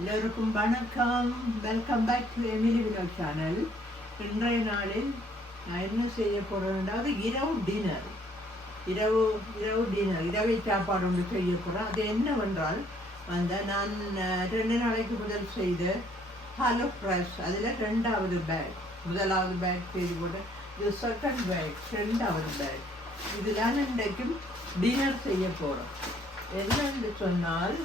எல்லோருக்கும் வணக்கம். Welcome back to Emily Vinod channel இன்றைய நாளில் நான் என்ன செய்ய போகிறேன் அது இரவு டின்னர் இரவு இரவு டின்னர் இரவை சாப்பாடு ஒன்று செய்ய போகிறேன் அது என்னவென்றால் அந்த நான் ரெண்டு நாளைக்கு முதல் செய்த ஹலோ ஃப்ரெஷ் அதில் ரெண்டாவது பேக் முதலாவது பேக் செய்து போட்டு இது செகண்ட் பேக் ரெண்டாவது பேக் இதில் இன்றைக்கும் டின்னர் செய்ய போகிறோம் என்னன்னு சொன்னால்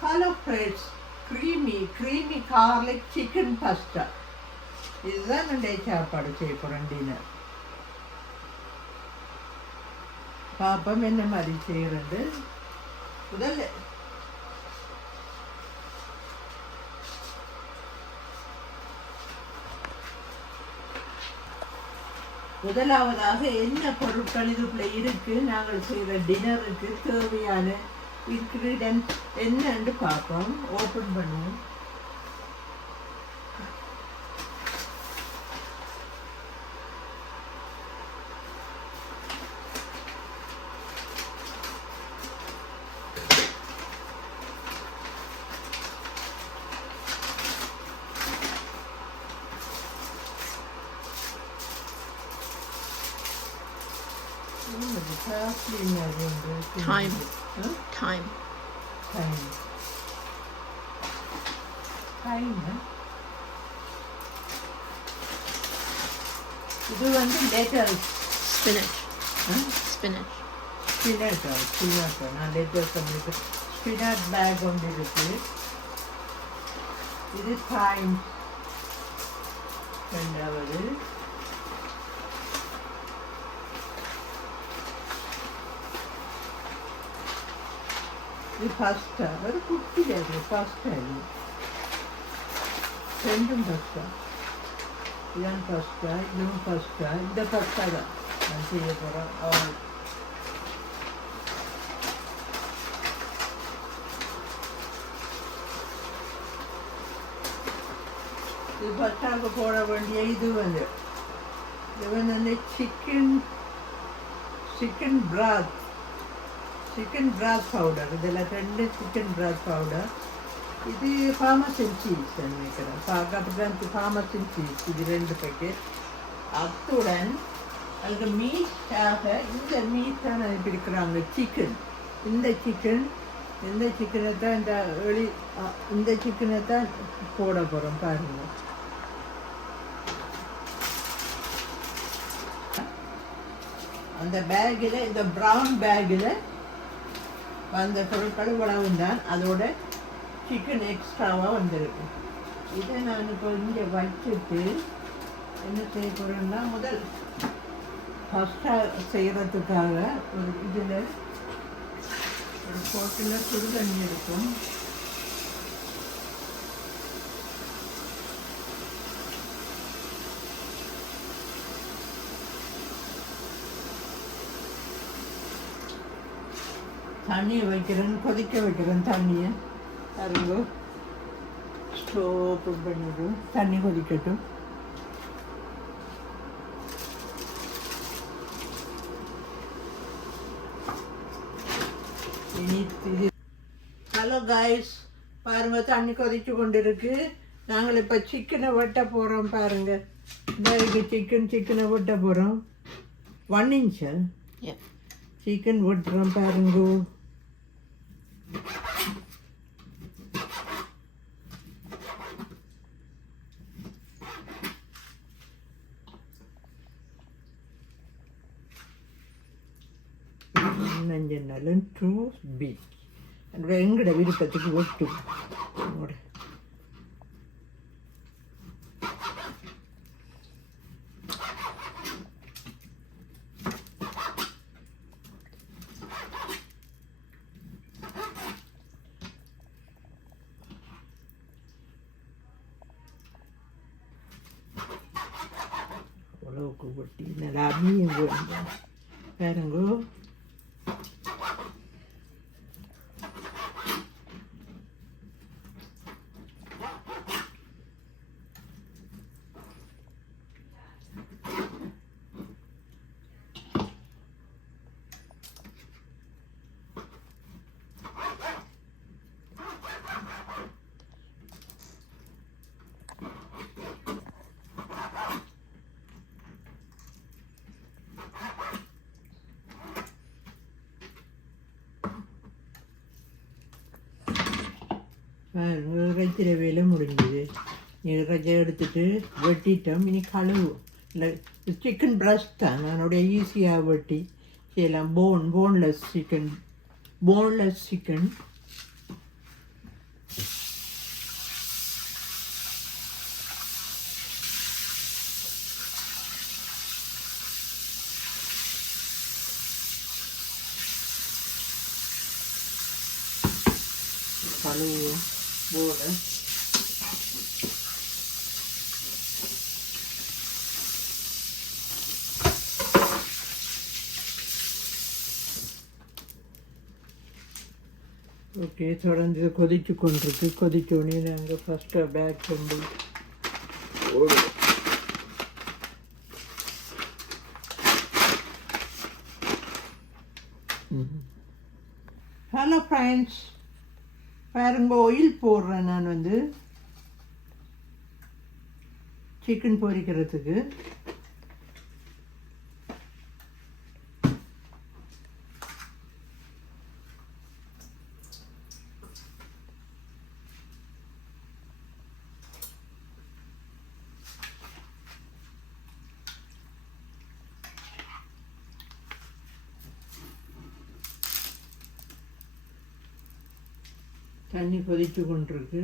hello fresh creamy creamy garlic chicken pasta இதுதான் இன்றைய சாப்பாடு செய்ய போகிறேன் டின்னர் பாப்பம் என்ன மாதிரி செய்கிறது முதல்ல முதலாவதாக என்ன பொருட்கள் இதுக்குள்ள இருக்கு? நாங்கள் செய்கிற டின்னருக்கு தேவையான இன்க்ரீடியன்ட் என்னன்னு பார்ப்போம் ஓப்பன் பண்ணுவோம் என்னது காஸ்ட்லிங்க அது வந்து Time. ஆ? Time. Time. Time. இது வந்து லெட்டர் Spinach. Spinach. ஸ்பினாட் ஸ்பினாட் நான் லெட்டர் பண்ணிட்டு ஸ்பினாட் பேக் ஒன்று இருக்கு இது டைம் ரெண்டாவது இது ஃபஸ்ட்டா ஒரு குட்டி அது ஃபஸ்ட்டா இது ரெண்டும் ஃபஸ்ட்டா இதுதான் ஃபஸ்ட்டா இதுவும் ஃபஸ்ட்டா இந்த ஃபஸ்ட்டா தான் நான் செய்ய போகிறேன் இது ஃபஸ்ட்டாக போட வேண்டிய இது வந்து இது வந்து சிக்கன் சிக்கன் பிராத் பவுடர் இதில் ரெண்டு சிக்கன் பிராத் பவுடர் இது ஃபார்மசின் சீஸ் நினைக்கிறேன் பார்க்க ஃபார்மசின் சீஸ் இது ரெண்டு பேக்கெட் அத்துடன் அதுக்கு மீட்டாக இந்த மீட் தான் அனுப்பியிருக்கிறாங்க சிக்கன் இந்த சிக்கன் இந்த சிக்கனை தான் இந்த வெளி இந்த சிக்கனை தான் போட போகிறோம் பாருங்கள் அந்த பேக்கில் இந்த ப்ரௌன் பேக்கில் வந்த பொருட்கள் இவ்வளவு தான். அதோட சிக்கன் எக்ஸ்ட்ராவாக வந்திருக்கு. இதை நான் இப்போ இங்கே வச்சுட்டு என்ன செய்ய போகிறேன்னா முதல் ஃபஸ்ட்டாக செய்கிறதுக்காக ஒரு இதில் ஒரு போட்டில் சுடுதண்ணி இருக்கும். தண்ணியை வைக்கிறேன் கொதிக்க வைக்கிறேன் தண்ணியை. பாருங்க. ஸ்டோவ் ஓப்பன் தண்ணி கொதிக்கட்டும். ஹலோ காய்ஸ் பாருங்க தண்ணி கொதிச்சு கொண்டிருக்கு. நாங்கள் இப்போ சிக்கனை வெட்ட போகிறோம் பாருங்க. இருக்கு சிக்கன் சிக்கனை வெட்ட போகிறோம் ஒன் இன்ச்சா. சிக்கன் வெட்டுறோம் பாருங்க. நஞ்சனாலும் டூ என்னோட எங்கட விருப்பத்துக்கு ஒட்டு. என்னோட அவ்வளவுக்கு ஒட்டி நல்லா மீன் வேணும் பாருங்கோ இறைச்சிற வேலை முடிஞ்சது. இறைச்சி எடுத்துட்டு வெட்டிட்டோம் இனி கழுவும் இல்லை சிக்கன் பிரஸ்ட் தான். நானுடைய ஈஸியாக வெட்டி செய்யலாம். Bone boneless chicken boneless chicken கழுவுவோம் போனை ஓகே தொடர்ந்து இது கொதிச்சு கொண்டிருக்கு கொதிச்சோடனே நாங்கள் ஃபஸ்ட்டு பேக் கொண்டு ஓடுவோம் ஹலோ ஃப்ரெண்ட்ஸ் பாருங்க ஆயில் போடுறேன் நான் வந்து. சிக்கன் பொரிக்கிறதுக்கு. தண்ணி கொண்டிருக்கு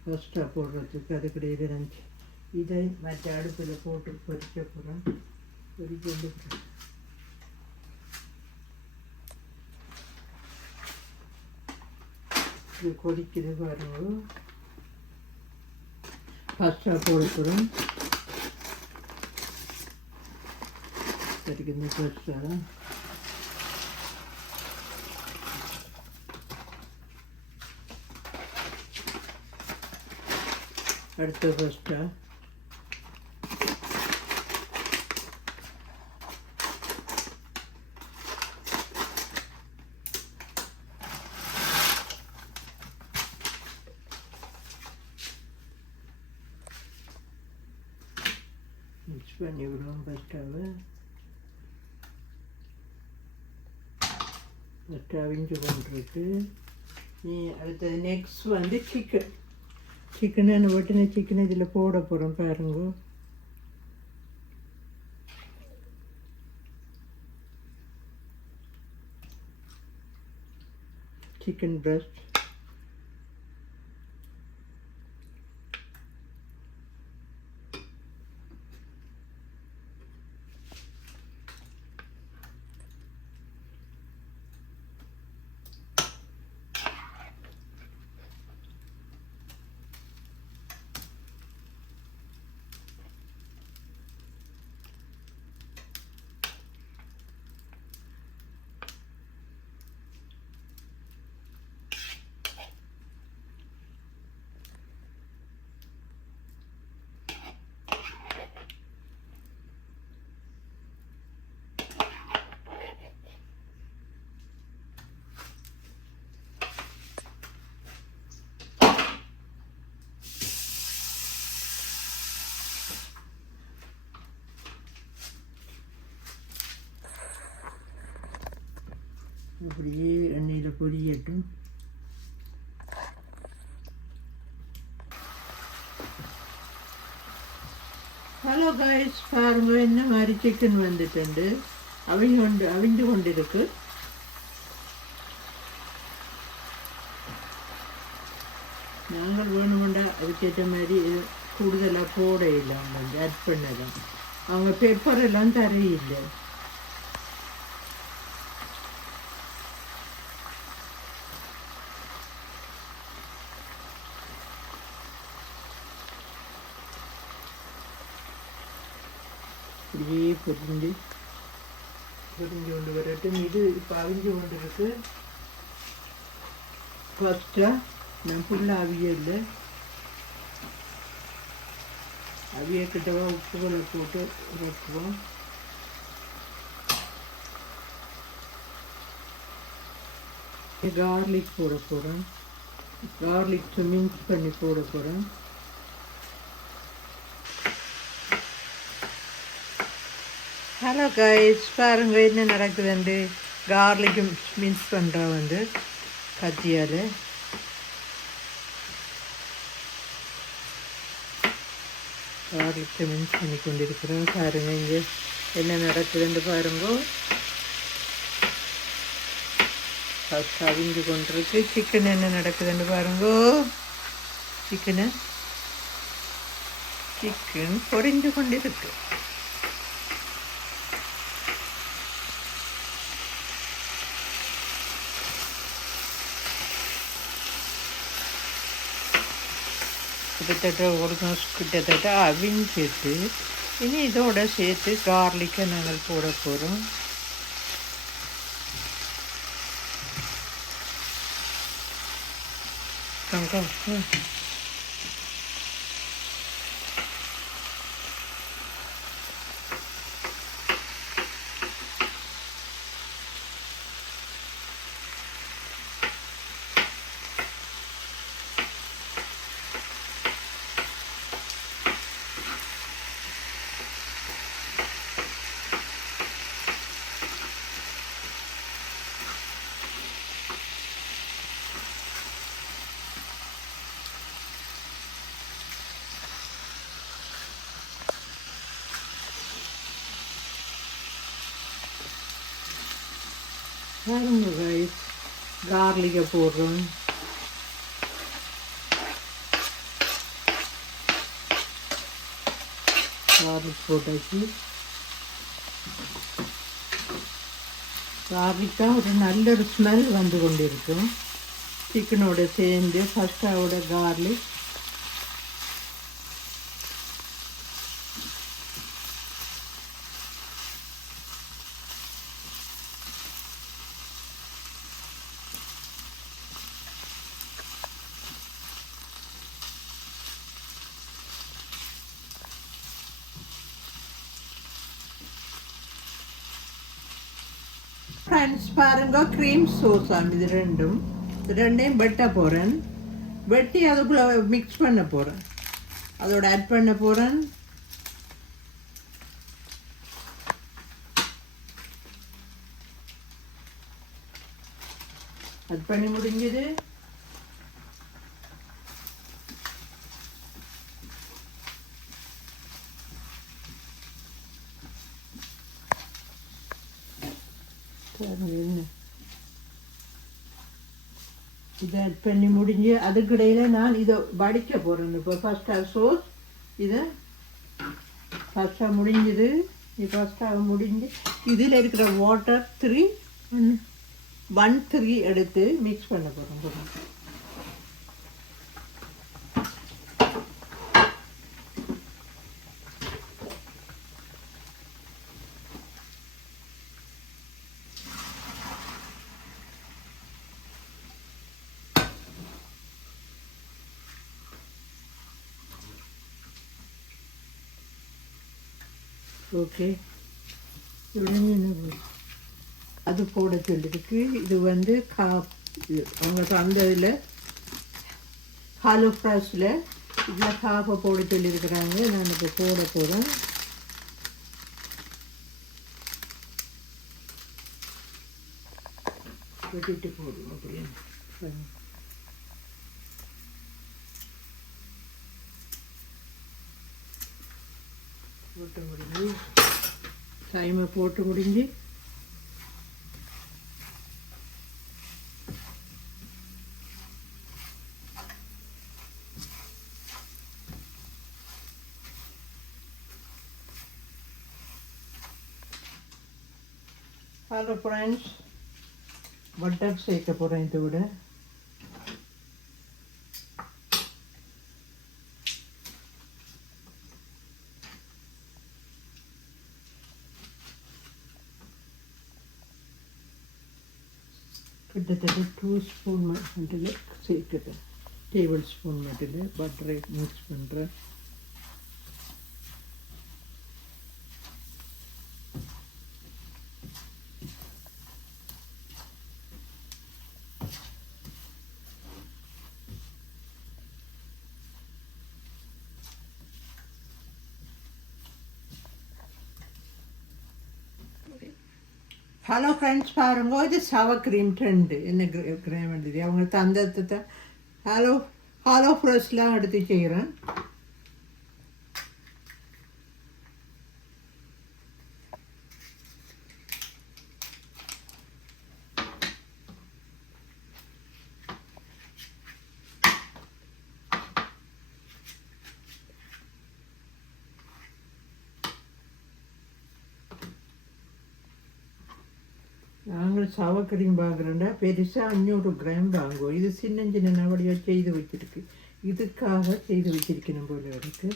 ஃபஸ்ட்டாக போடுறதுக்கு அது கிடையாது நினச்சி இதை மற்ற அடுப்பில் போட்டு பொரிக்க போகிறேன் பொரிக்க இது கொதிக்குது பாருங்க. ஃபஸ்ட்டாக போட போகிறோம் சரிக்குது ஃபஸ்ட்டாக அடுத்த ஃபஸ்ட்டா மிக்ஸ் பண்ணி விடுவோம் ஃபஸ்ட்டாக ஃபஸ்ட்டு அவிஞ்சு கொண்டிருக்கு. அடுத்தது நெக்ஸ்ட் வந்து சிக்கன் சிக்கன் ஒட்டின வெட்டின சிக்கன் இதில் போட போகிறோம் பாருங்க சிக்கன் பிரஸ்ட் அப்படியே எண்ணெயில் பொரியட்டும். ஹலோ காய்ஸ் பாருங்க என்ன மாதிரி சிக்கன் வந்துட்டு அவிஞ்சு கொண்டு அவிஞ்சு கொண்டு இருக்கு நாங்கள் வேணுமெண்டா அதுக்கேற்ற மாதிரி கூடுதலாக போட இல்லை. அவங்க வந்து ஆட் பண்ணலாம் அவங்க பெப்பர் எல்லாம் தரையில்லை பொரிஞ்சு பொரிஞ்சு கொண்டு வரட்டும் இது இப்போ அவிஞ்சு கொண்டு இருக்கு ஃபஸ்ட்டாக நான் ஃபுல்லாக இல்லை அவிய கிட்டவா உப்புகளை போட்டு வைக்குவோம் கார்லிக் போட போகிறேன் கார்லிக் மிக்ஸ் பண்ணி போட போகிறேன் ஹலோ கைஸ் பாருங்க என்ன நடக்குதுண்டு கார்லிக்கும் மின்ஸ் பண்ணுறோம் வந்து கத்தியால். கார்லிக்கை மின்ஸ் பண்ணி கொண்டிருக்கிறோம். பாருங்க இங்கே என்ன நடக்குதுன்னு பாருங்க. ஃபஸ்ட் அவிஞ்சு கொண்டிருக்கு. சிக்கன் என்ன நடக்குதுன்னு பாருங்க. சிக்கனு சிக்கன் பொரிஞ்சு கொண்டிருக்கு. கிட்டத்தட்ட ஒரு மாதம் கிட்டத்தட்ட அவிஞ்சிட்டு இனி இதோட சேர்த்து கார்லிக்கை நாங்கள் போட போகிறோம் தங்கம் பாருங்க ரைஸ் கார்லிக்கை போடுறோம். கார்லிக் போட்டாச்சு. கார்லிக் தான் ஒரு நல்ல ஒரு ஸ்மெல் வந்து கொண்டிருக்கும். சிக்கனோட சேர்ந்து ஃபஸ்ட்டாவோட கார்லிக் ஃப்ரெண்ட்ஸ் பாருங்க க்ரீம் சோஸாம் இது ரெண்டும். ரெண்டையும் வெட்ட போகிறேன் வெட்டி அதுக்குள்ளே மிக்ஸ் பண்ண போகிறேன் அதோட ஆட் பண்ண போகிறேன் ஆட் பண்ணி முடிஞ்சது பாருங்க என்ன இதை ஆட் பண்ணி முடிஞ்சு அதுக்கிடையில் நான் இதை வடிக்க போகிறேன் இப்போ ஃபஸ்ட்டாக சோஸ் இதை ஃபஸ்ட்டாக முடிஞ்சுது. இது ஃபஸ்ட்டாக முடிஞ்சு இதில் இருக்கிற வாட்டர் த்ரீ ஒன் த்ரீ எடுத்து மிக்ஸ் பண்ண போகிறோம் ஓகே. அது போட சொல்லியிருக்கு இது வந்து கா இது அவங்க அந்த இதில் ஹாலோ ஃப்ராஸில் இதில் காப்பை போட சொல்லியிருக்கிறாங்க. நான் இப்போ போட போகிறேன் வெட்டிட்டு போடுவோம் அப்படியே போட்டு முடிஞ்சு டைமை போட்டு முடிஞ்சு. ஹலோ ஃப்ரெண்ட்ஸ் பட்டர் சேர்க்க போகிறேன் இதை விட. கிட்டத்தட்ட டூ ஸ்பூன் மட்டில் சேர்க்குது டேபிள் ஸ்பூன் மட்டில் பட்டரை மிக்ஸ் பண்ணுறேன் ஃப்ரெண்ட்ஸ் பாருங்க இது சவ க்ரீம் ட்ரெண்டு என்ன க்ரீம் எடுத்தது அவங்க தந்தத்தை ஹலோ ஹலோ ஃப்ரெஷ்லாம் எடுத்து செய்கிறேன் சவக்கரியும் வாங்குறேன்டா பெருசாக அஞ்சூறு கிராம் வாங்குவோம். இது சின்ன சின்ன நவடியாக செய்து வச்சிருக்கு இதுக்காக செய்து வச்சிருக்கணும் போல இருக்கு.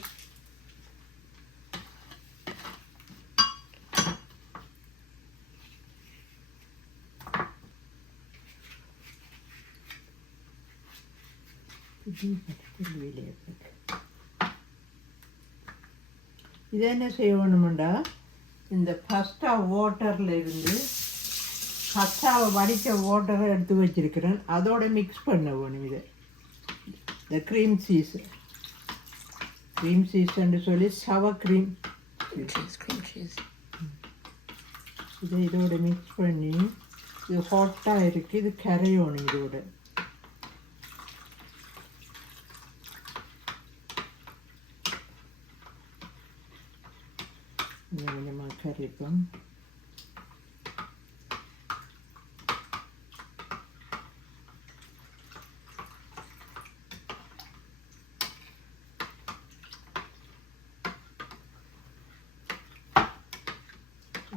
இது என்ன செய்யணும்டா? இந்த ஃபஸ்ட்டாக வாட்டரில் இருந்து கச்சாவை வடித்த வாட்டரை எடுத்து வச்சிருக்கிறேன். அதோட மிக்ஸ் பண்ண வேணும் இதை. இந்த க்ரீம் சீஸ் க்ரீம் சீஸ்ன்னு சொல்லி சவ க்ரீம் cream cheese. இதை இதோட மிக்ஸ் பண்ணி இது ஹாட்டாக இருக்குது இது கரையணும் இதோட. கொஞ்சம் கொஞ்சமாக கரைப்போம்.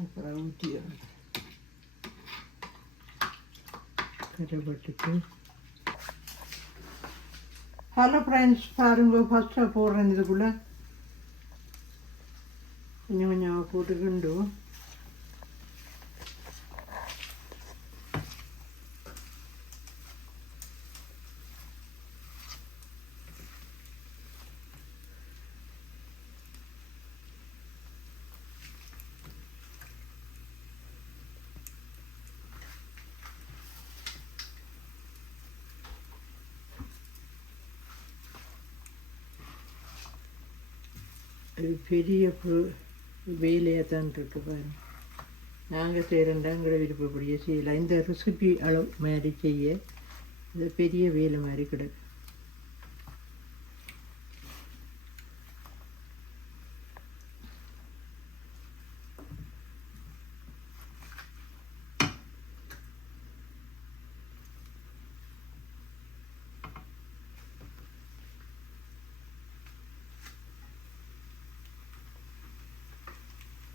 அப்புறம் ஊற்றிடும் கரைப்பட்டுட்டு ஹலோ ஃப்ரெண்ட்ஸ் பாருங்க ஃபஸ்ட்டாக போடுறேன் இதுக்குள்ளே கொஞ்சம் கொஞ்சம் போட்டுக்கிண்டு அது பெரிய பு- வேலையாக தான் இருக்கு பாருங்க நாங்கள் செய்கிறோண்டா விருப்பப்படியே செய்யலாம் இந்த ரெசிபி அளவு மாதிரி செய்ய. இது பெரிய வேலை மாதிரி கிடக்கு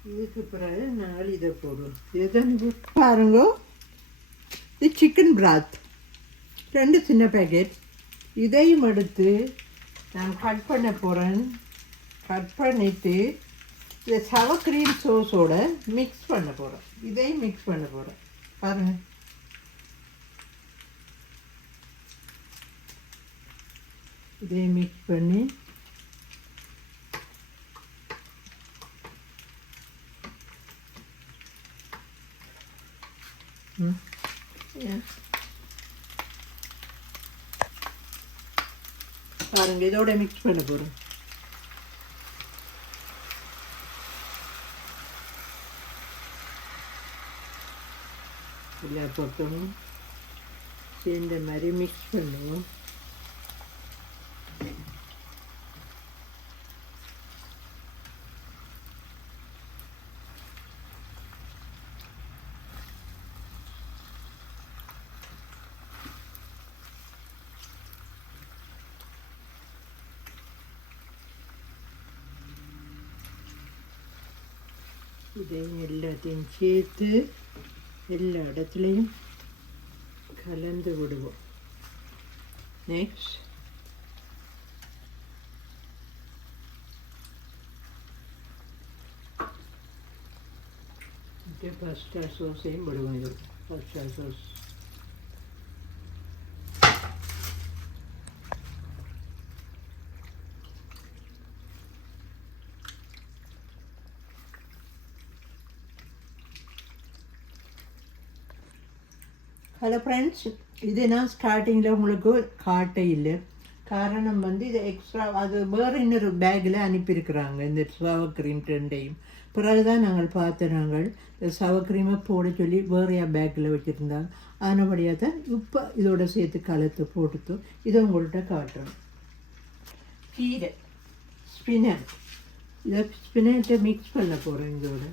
இதுக்கு பிறகு நாலு இதை போடுவோம். எதன் பாருங்க இது சிக்கன் பிராத் ரெண்டு சின்ன பேக்கெட் இதையும் எடுத்து நான் கட் பண்ண போகிறேன் கட் பண்ணிவிட்டு இதை சவ க்ரீம் சோஸோட மிக்ஸ் பண்ண போகிறேன் இதையும் மிக்ஸ் பண்ண போகிறேன் பாருங்கள் இதையும் மிக்ஸ் பண்ணி ம் Yeah. பாருங்க இதோட மிக்ஸ் பண்ண போகிறோம் எல்லா பக்கமும் சேர்ந்த மாதிரி மிக்ஸ் பண்ணுவோம் இதையும் எல்லாத்தையும் சேர்த்து எல்லா இடத்துலையும் கலந்து விடுவோம் நெக்ஸ்ட் பஸ்டா சோஸையும் விடுவோம் இது பஸ்டா ஹலோ ஃப்ரெண்ட்ஸ் இது நான் ஸ்டார்டிங்கில் உங்களுக்கு காட்ட இல்லை. காரணம் வந்து இது எக்ஸ்ட்ரா அது வேறு இன்னொரு பேக்கில் அனுப்பியிருக்கிறாங்க. இந்த சவ க்ரீம் ரெண்டையும். பிறகுதான் நாங்கள் பார்த்த நாங்கள் இந்த க்ரீமை போட சொல்லி வேறையா பேக்கில் வச்சுருந்தாங்க. அதனபடியாக தான் இப்போ இதோட சேர்த்து கலத்து போட்டுத்து இதை உங்கள்கிட்ட காட்டுறோம். கீரை ஸ்பினர் இதை ஸ்பினட்டை மிக்ஸ் பண்ண போகிறோம் இதோட.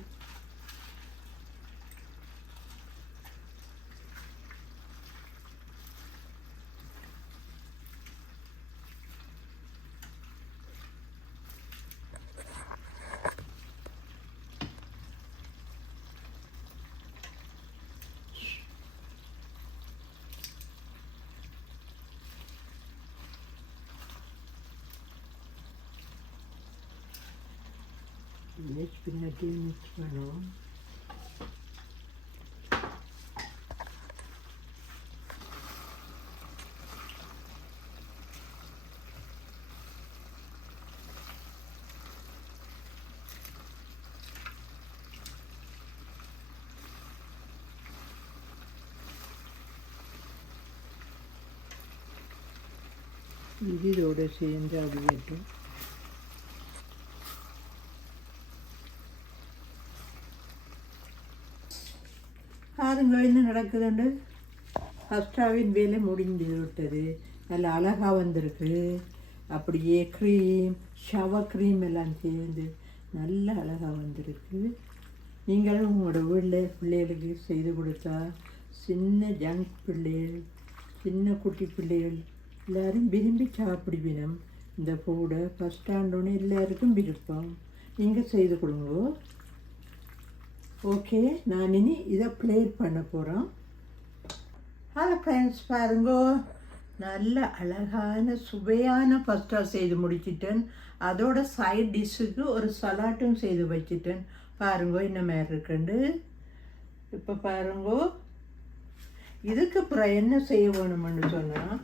இந்த ஸ்பினட்டையும் மிக்ஸ் பண்ணுவோம் இது இதோட சேர்ந்து அவியட்டும் பாருங்க என்ன நடக்குதுண்டு. ஃபஸ்ட்டாவின் வேலை முடிந்து விட்டது. நல்ல அழகாக வந்திருக்கு. அப்படியே க்ரீம் ஷவர் க்ரீம் எல்லாம் சேர்ந்து நல்ல அழகாக வந்திருக்கு. நீங்களும் உங்களோட வீட்டில் பிள்ளைகளுக்கு செய்து கொடுத்தா சின்ன ஜங்க் பிள்ளைகள் சின்ன குட்டி பிள்ளைகள் எல்லோரும் விரும்பி சாப்பிடுவினம் இந்த பூடை ஃபஸ்ட் ஸ்டாண்டோன்னு எல்லாருக்கும் விருப்பம். நீங்கள் செய்து கொடுங்கோ. ஓகே நான் இனி இதை பிளேட் பண்ண போகிறோம் ஹலோ ஃப்ரெண்ட்ஸ் பாருங்கோ. நல்ல அழகான சுவையான பஸ்டா செய்து முடிச்சிட்டேன். அதோட சைட் டிஷ்ஷுக்கு ஒரு சலாட்டும் செய்து வச்சிட்டேன். பாருங்கோ என்ன மாதிரி இருக்குண்டு? இப்போ பாருங்கோ. இதுக்கு அப்புறம் என்ன செய்ய வேணும்னு சொன்னால்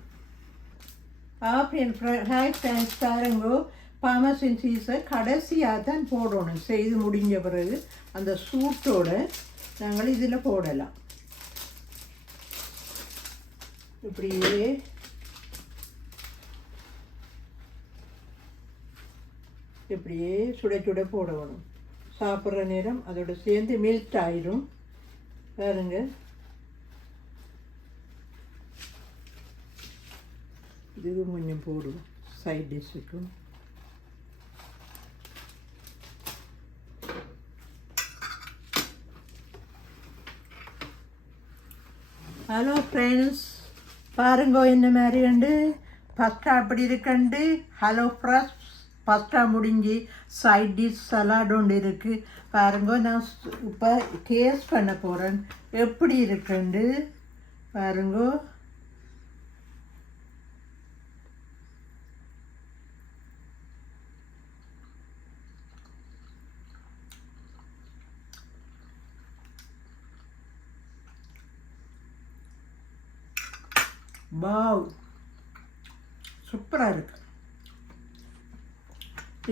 ஹாய் ஃப்ரெண்ட்ஸ் பாருங்கோ. பாமசின் சீஸை கடைசியாக தான் போடணும். செய்து முடிஞ்ச பிறகு அந்த சூட்டோடு நாங்கள் இதில் போடலாம். இப்படியே இப்படியே சுட சுட போடணும். சாப்பிட்ற நேரம் அதோட சேர்ந்து மில்ட் ஆயிரும். பாருங்க. இதுவும் கொஞ்சம் போடுவோம். சைட் டிஷ்ஷுக்கும் ஹலோ ஃப்ரெண்ட்ஸ் பாருங்க என்ன மாதிரி உண்டு ஃபஸ்ட்டாக அப்படி இருக்கண்டு ஹலோ ஃப்ரெஷ் ஃபஸ்ட்டாக முடிஞ்சு சைட் டிஷ் சலாட் ஒன்று இருக்குது பாருங்க நான் இப்போ டேஸ்ட் பண்ண போகிறேன் எப்படி இருக்குண்டு பாருங்க. வாவ் சூப்பராக இருக்கு.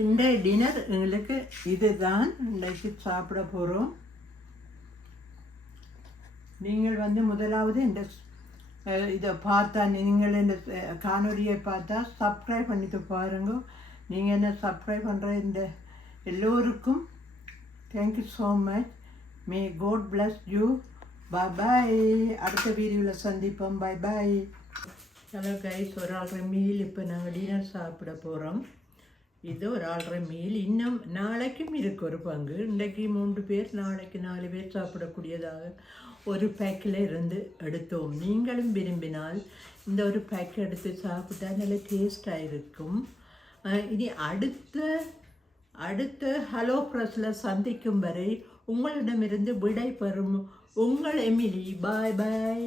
இன்றைய டின்னர் எங்களுக்கு இதுதான். இன்றைக்கு சாப்பிட போகிறோம் நீங்கள் வந்து முதலாவது இந்த இதை பார்த்தா நீங்கள் இந்த காணொலியை பார்த்தா சப்ஸ்கிரைப் பண்ணிட்டு பாருங்க. நீங்கள் என்ன சப்ஸ்கிரைப் பண்ணுற இந்த எல்லோருக்கும் thank you so much may God bless you bye bye அடுத்த வீடியோவில் சந்திப்போம். பாய் பாய் ஹலோ கைஸ் ஒரு ஆள்ரை மீல் இப்போ நாங்கள் டின்னர் சாப்பிட போகிறோம் இது ஒரு ஆள்ரை மீல் இன்னும் நாளைக்கும் இருக்கு ஒரு பங்கு. இன்றைக்கு மூன்று பேர் நாளைக்கு நாலு பேர் சாப்பிடக்கூடியதாக ஒரு பேக்கில் இருந்து எடுத்தோம். நீங்களும் விரும்பினால் இந்த ஒரு பேக் எடுத்து சாப்பிட்டா நல்ல டேஸ்டாக இருக்கும். இனி அடுத்த அடுத்த ஹலோ ப்ரெஸ்ஸில் சந்திக்கும் வரை உங்களிடமிருந்து விடை பெறும் உங்கள் எமிலி பாய் பாய்